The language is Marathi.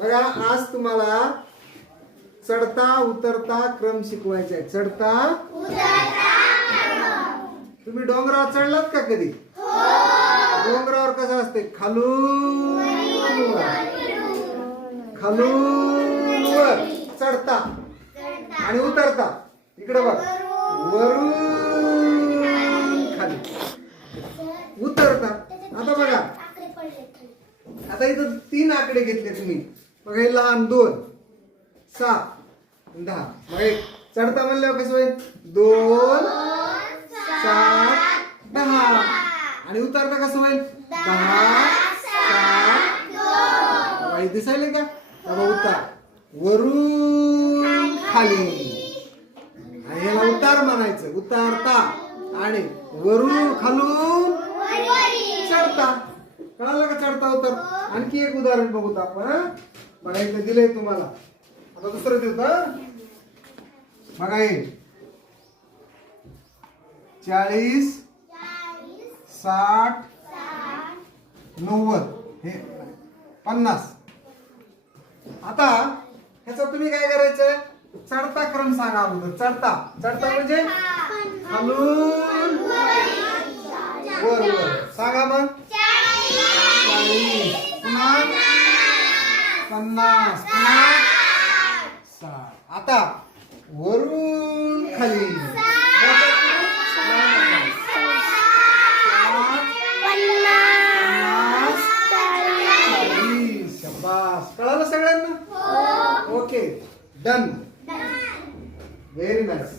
बघा आज तुम्हाला चढता उतरता क्रम शिकवायचा आहे. चढता तुम्ही डोंगरावर चढलात का कधी? डोंगरावर कसं असते? खालून. खालून वर. चढता आणि उतरता. इकडे बघ. वरून खाली. उतरता. आता बघा. आता इथं तीन आकडे घेतले तुम्ही. मग हे लहान दोन सात दहा. मग एक चढता म्हणल्यावर कसं होईल? दोन सात दहा. आणि उतरता कसं होईल? दहा सात दिसायले का? बघा उतार. वरून खाली. आणि याला उतार म्हणायचं. उतारता. आणि वरून खालून चढता. कळालं का चढता उतर? आणखी एक उदाहरण बघूत आपण बघा इथं दिलंय तुम्हाला. आता दुसरं देऊ का बघा हे चाळीस साठ नव्वद. हे पन्नास. आता ह्याचा तुम्ही काय करायचंय? चढता क्रम सांगा अगोदर. चढता. चढता म्हणजे? खालून. वर वर. सांगा मग. पन्नास पुन्हा साठ. आता वरून खाली. पन्नास. शबास. कळालं सगळ्यांना? Okay done very nice